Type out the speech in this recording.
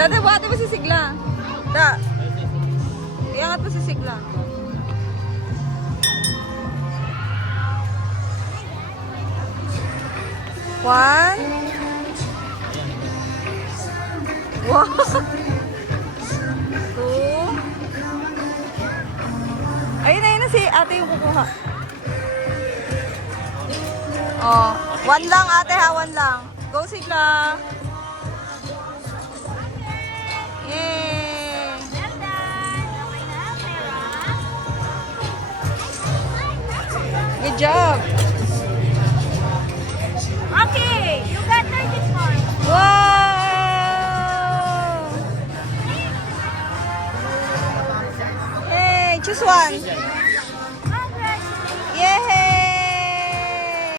Dati, buhati mo si Sigla. Da. Iangat mo si Sigla. One. One. Two. Ayun na si ate yung kukuha. Oh, one lang ate ha, one lang. Go Sigla. Yay! Good job. Okay, you got 30 points. Wow! Hey, choose one.